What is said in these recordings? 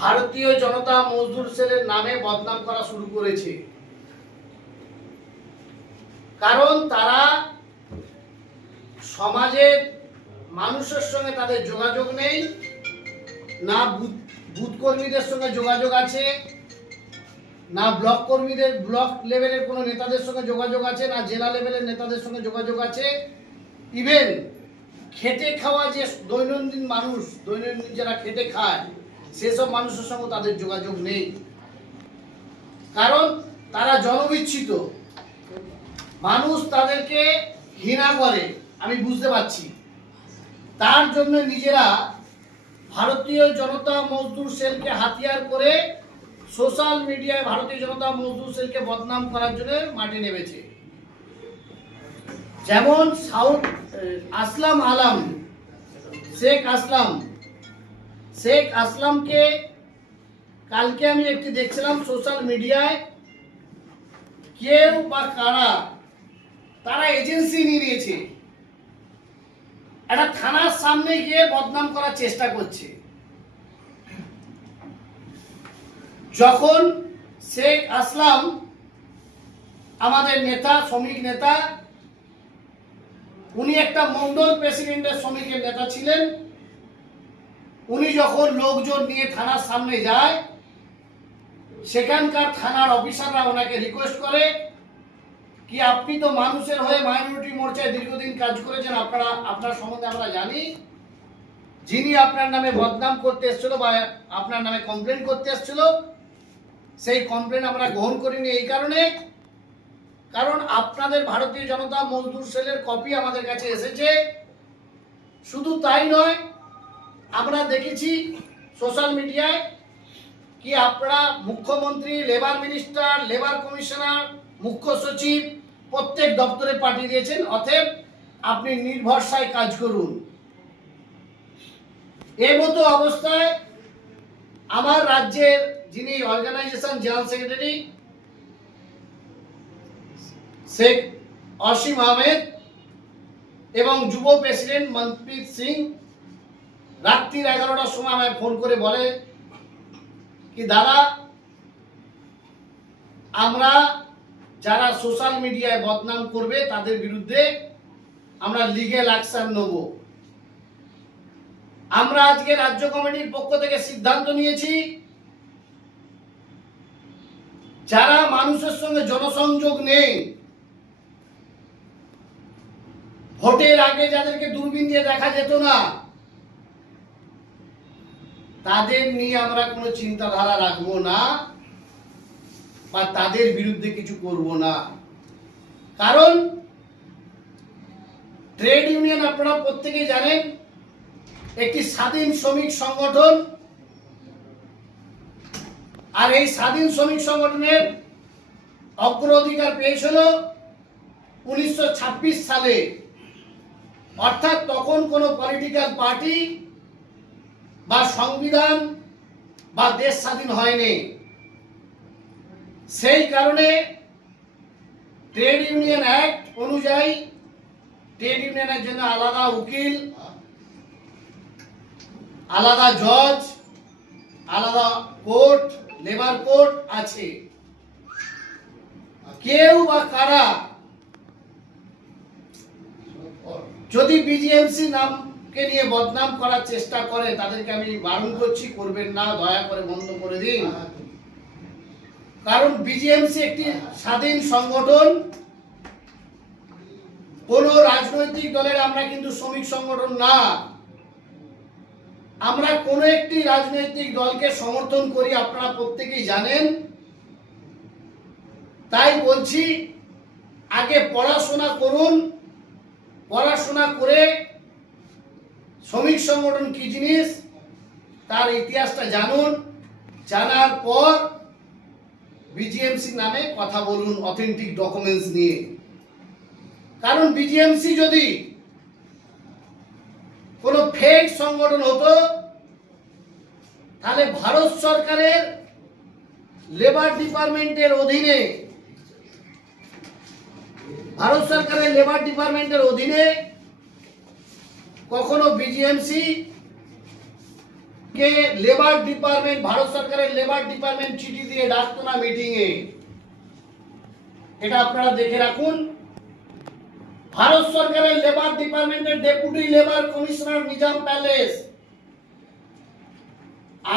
ভারতীয় জনতা মজদুর সেলের নামে বদনাম করা শুরু করেছে। কারণ তারা সমাজের মানুষের সঙ্গে তাদের যোগাযোগ নেই, না বুথ কর্মীদের সঙ্গে যোগাযোগ আছে, না ব্লক কর্মীদের ব্লক লেভেলের কোনো নেতাদের সঙ্গে যোগাযোগ আছে, না জেলা লেভেলের নেতাদের সঙ্গে যোগাযোগ আছে। ইভেন খেটে খাওয়া যে দৈনন্দিন মানুষ, দৈনন্দিন যারা খেটে খায় সেসব মানুষের সঙ্গে তাদের যোগাযোগ নেই। কারণ তারা জনবিচ্ছিত, মানুষ তাদেরকে ঘৃণা করে, আমি বুঝতে পারছি। তার জন্য নিজেরা ভারতীয় জনতা মজদুর সেলকে হাতিয়ার করে সোশ্যাল মিডিয়ায় ভারতীয় জনতা মজদুর সেলকে বদনাম করার জন্য মাঠে নেমেছে। যেমন আসলাম আলম, শেখ আসলামকে কালকে আমি একটি দেখছিলাম সোশ্যাল মিডিয়ায়, কেউ বা কারা তারা এজেন্সি নিয়ে নিয়েছে, একটা থানার সামনে গিয়ে বদনাম করার চেষ্টা করছে। যখন শেখ আসলাম আমাদের নেতা, শ্রমিক নেতা, উনি একটা মন্ডল প্রেসিডেন্টের শ্রমিকের নেতা ছিলেন, উনি যখন লোকজন নিয়ে থানার সামনে যায়, সেখানকার থানার অফিসাররা ওনাকে রিকোয়েস্ট করে কি আপনি তো মানুষের হয়ে মাইনরিটি মোর্চায় দীর্ঘদিন কাজ করেছেন, আপনার সম্বন্ধে আমরা জানি, যিনি আপনার নামে বদনাম করতে এসেছিল বা আপনার নামে কমপ্লেন করতে এসেছিল, সেই কমপ্লেন আমরা গ্রহণ করিনি এই কারণে, কারণ আপনাদের ভারতীয় জনতা মজদুর সেলের কপি আমাদের কাছে এসেছে। শুধু তাই নয়, আমরা দেখেছি সোশ্যাল মিডিয়ায় কি আপনারা মুখ্যমন্ত্রী, লেবার মিনিস্টার, লেবার কমিশনার, মুখ্য সচিব প্রত্যেক দপ্তরে পাঠিয়ে দিয়েছেন, অতএব আপনি নির্ভরসায় কাজ করুন। এই মতো অবস্থায় আমার রাজ্যের যিনি অর্গানাইজেশন জেনারেল সেক্রেটারি শেখ অসীম আহমেদ এবং যুব প্রেসিডেন্ট মনপ্রীত সিং রাত্রির 11টার সময় আমায় ফোন করে বলে কি দাদা, আমরা যারা সোশ্যাল মিডিয়ায় বদনাম করবে তাদের বিরুদ্ধে আমরা লিগ্যাল অ্যাকশন নেব। আমরা আজকে রাজ্য কমিটির পক্ষ থেকে সিদ্ধান্ত নিয়েছি, যারা মানুষের সঙ্গে জনসংযোগ নেই, ভোটের আগে যাদেরকে দূরবীন দিয়ে দেখা যেত না, তাদের নিয়ে আমরা কোনো চিন্তাধারা রাখবো না বা তাদের বিরুদ্ধে কিছু করব না। কারণ ট্রেড ইউনিয়ন আপনারা প্রত্যেকেই জানেন একটি স্বাধীন শ্রমিক সংগঠন, আর এই স্বাধীন শ্রমিক সংগঠনের অগ্রাধিকার পেয়েছিল 1926 সালে, অর্থাৎ তখন কোনো পলিটিক্যাল পার্টি বা সংবিধান বা দেশ স্বাধীন হয়নি। সেই কারণে ট্রেড ইউনিয়ন অ্যাক্ট অনুযায়ী ট্রেড ইউনিয়নের জন্য আলাদা উকিল, আলাদা জজ, আলাদা কোর্ট, লেবার কোর্ট আছে। কেউ বা কারা যদি বিজিএমসি নামকে নিয়ে বদনাম করার চেষ্টা করে, তাদেরকে আমি বারণ করছি, করবেন না, দয়া করে বন্ধ করে দিন। কারণ বিজিএমসি একটি স্বাধীন সংগঠন, কোন রাজনৈতিক দলের আমরা কিন্তু শ্রমিক সংগঠন না। আমরা কোন একটি রাজনৈতিক দলকে সমর্থন করি, আপনারা প্রত্যেকেই জানেন। তাই বলছি, আগে পড়াশোনা করুন, পড়াশোনা করে শ্রমিক সংগঠন কি জিনিস তার ইতিহাসটা জানুন, জানার পর বিজিএমসি নামে কথা বলুন অথেন্টিক ডকুমেন্টস নিয়ে। কারণ বিজিএমসি যদি কোনো ফেক সংগঠন হতো, তাহলে ভারত সরকারের লেবার ডিপার্টমেন্টের অধীনে কখনো বিজিএমসি কে লেবার ডিপার্টমেন্ট, ভারত সরকারের লেবার ডিপার্টমেন্ট চিঠি দিয়ে ডাকতো না মিটিং এ, এটা আপনারা দেখে রাখুন। ভারত সরকারের লেবার ডিপার্টমেন্টের deputy labour commissioner Nizam palace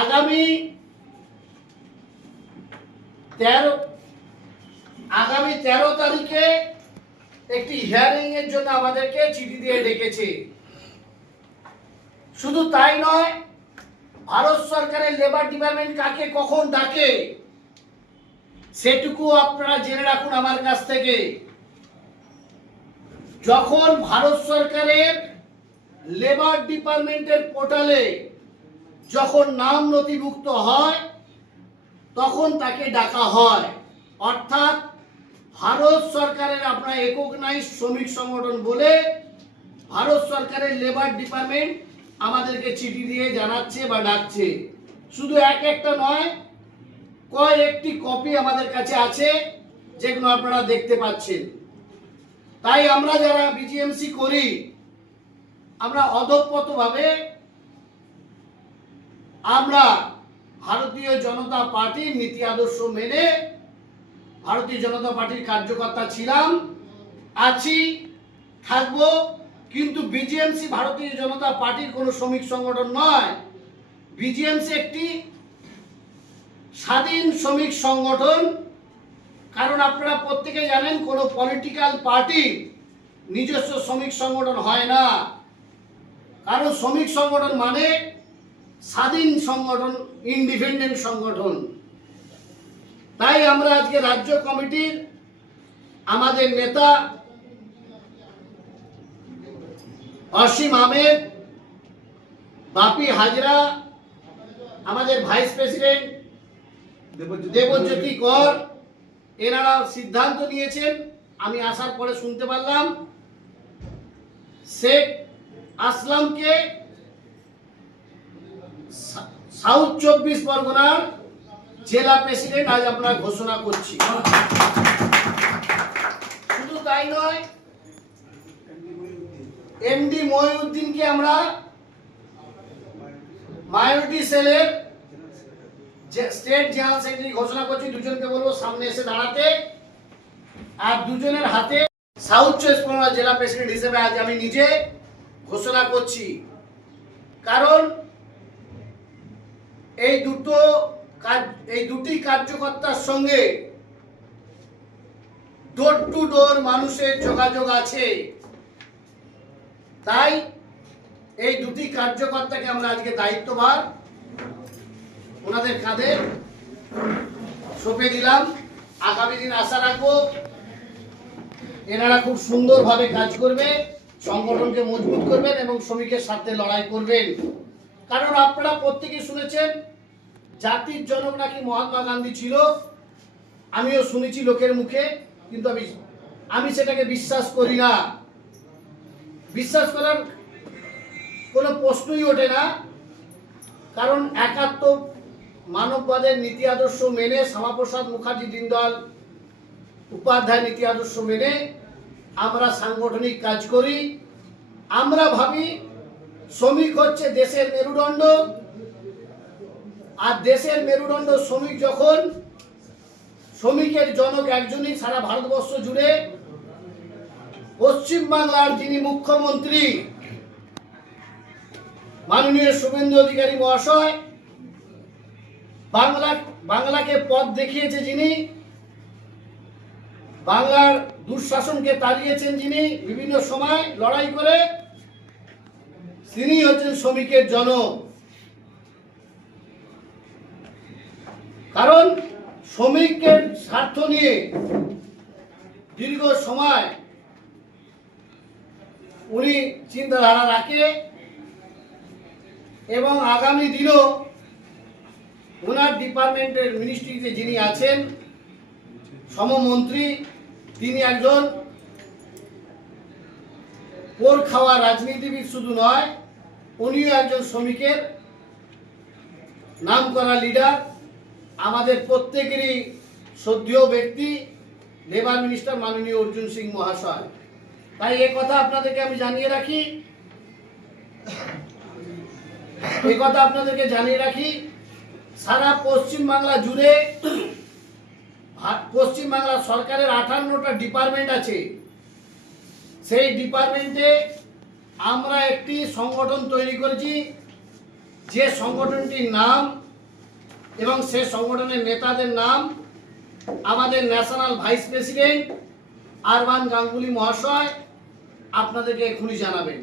আগামী 13 তারিখে একটি হিয়ারিং এর জন্য আমাদেরকে চিঠি দিয়ে ডেকেছে। শুধু তাই নয়, ভারত সরকারের লেবার ডিপার্টমেন্ট কাকে কখন ডাকে সেটুকু আপনারা জেনে রাখুন আমার কাছ থেকে। যখন ভারত সরকারের লেবার ডিপার্টমেন্টের পোর্টালে যখন নাম নথিভুক্ত হয় তখন তাকে ডাকা হয়। অর্থাৎ ভারত সরকারের আপনার রেকগনাইজ শ্রমিক সংগঠন বলে ভারত সরকারের লেবার ডিপার্টমেন্ট আমাদেরকে চিঠি দিয়ে জানাচ্ছে বা ডাকছে। শুধু একটা নয়, কয়েকটি কপি আমাদের কাছে আছে যেগুলো আপনারা দেখতে পাচ্ছেন। তাই আমরা যারা বিজিএমসি করি, আমরা অদপ্যতভাবে আমরা ভারতীয় জনতা পার্টির নীতি আদর্শ মেনে ভারতীয় জনতা পার্টির কার্যকর্তা ছিলাম, আছি, থাকবো। কিন্তু বিজিএমসি ভারতীয় জনতা পার্টির কোনো শ্রমিক সংগঠন নয়। বিজিএমসি একটি স্বাধীন শ্রমিক সংগঠন। কারণ আপনারা প্রত্যেকে জানেন কোনো পলিটিক্যাল পার্টি নিজস্ব শ্রমিক সংগঠন হয় না। কারণ শ্রমিক সংগঠন মানে স্বাধীন সংগঠন, ইন্ডিপেন্ডেন্ট সংগঠন। তাই আমরা আজকে রাজ্য কমিটির আমাদের নেতা অসীম আহমেদ, বাপি হাজরা, আমাদের ভাইস প্রেসিডেন্ট দেবজ্যোতি কর, এনারা সিদ্ধান্ত নিয়েছেন। আমি আসার পরে শুনতে পারলাম শেখ আসলামকে সাউথ 24 পরগনার জেলা প্রেসিডেন্ট আজ আমরা ঘোষণা করছি। শুধু তাই নয়, এমডি মহিউদ্দিনকে আমরা মাইনরিটি সেলের স্টেট জেনারেল সেক্রেটারি ঘোষণা করছি। দুজনকে বলবো সামনে এসে দাঁড়াতে। আর দুজনের হাতে সাউথ 24 পরগনা জেলা প্রেসিডেন্ট হিসেবে আজ আমি নিজে ঘোষণা করছি। কারণ এই দুটি কার্যকর্তার সঙ্গে ডোর টু ডোর মানুষের যোগাযোগ আছে। তাই এই দুটি কার্যকর্তাকে আমরা আজকে দায়িত্বভার ওনাদের কাঁধে সঁপে দিলাম। আগামী দিন আশা রাখবো এনারা খুব সুন্দরভাবে কাজ করবে, সংগঠনকে মজবুত করবেন এবং শ্রমিকের সাথে লড়াই করবেন। কারণ আপনারা প্রত্যেকে শুনেছেন জাতির জনক নাকি মহাত্মা গান্ধী ছিল। আমিও শুনেছি লোকের মুখে, কিন্তু আমি সেটাকে বিশ্বাস করি না। বিশ্বাস করার কোনো প্রশ্নই ওঠে না। কারণ একাত্ম মানববাদের নীতি আদর্শ মেনে, শ্যামাপ্রসাদ মুখার্জি, দীনদয়াল উপাধ্যায় নীতি আদর্শ মেনে আমরা সাংগঠনিক কাজ করি। আমরা ভাবি শ্রমিক হচ্ছে দেশের মেরুদণ্ড, আর দেশের মেরুদণ্ড শ্রমিক যখন, শ্রমিকের জনক একজনই সারা ভারতবর্ষ জুড়ে। পশ্চিমবাংলার যিনি মুখ্যমন্ত্রী মাননীয় শুভেন্দু অধিকারী মহাশয়, বাংলাকে পথ দেখিয়েছে যিনি, বাংলার দুঃশাসনকে তাড়িয়েছেন যিনি বিভিন্ন সময় লড়াই করে, তিনি হচ্ছেন শ্রমিকের জনক। কারণ শ্রমিকের স্বার্থ নিয়ে দীর্ঘ সময় উনি চিন্তাধারা রাখে এবং আগামী দিনও ওনার ডিপার্টমেন্টের মিনিস্ট্রিতে যিনি আছেন সমমন্ত্রী, তিনি একজন পোর খাওয়া রাজনীতিবিদ শুধু নয়, উনিও একজন শ্রমিকের নামকরা লিডার, আমাদের প্রত্যেকেরই শ্রদ্ধেয় ব্যক্তি লেবার মিনিস্টার মাননীয় অর্জুন সিং মহাশয়। তাই এই কথা আপনাদেরকে আমি জানিয়ে রাখি। এই কথা আপনাদেরকে জানিয়ে রাখি, সারা পশ্চিমবাংলা জুড়ে পশ্চিমবাংলা সরকারের 58টা ডিপার্টমেন্ট আছে। সেই ডিপার্টমেন্টে আমরা একটি সংগঠন তৈরি করেছি, যে সংগঠনটির নাম এবং সে সংগঠনের নেতাদের নাম আমাদের national vice president urban Ganguly মহাশয় আপনাদেরকে এখনই জানাবেন।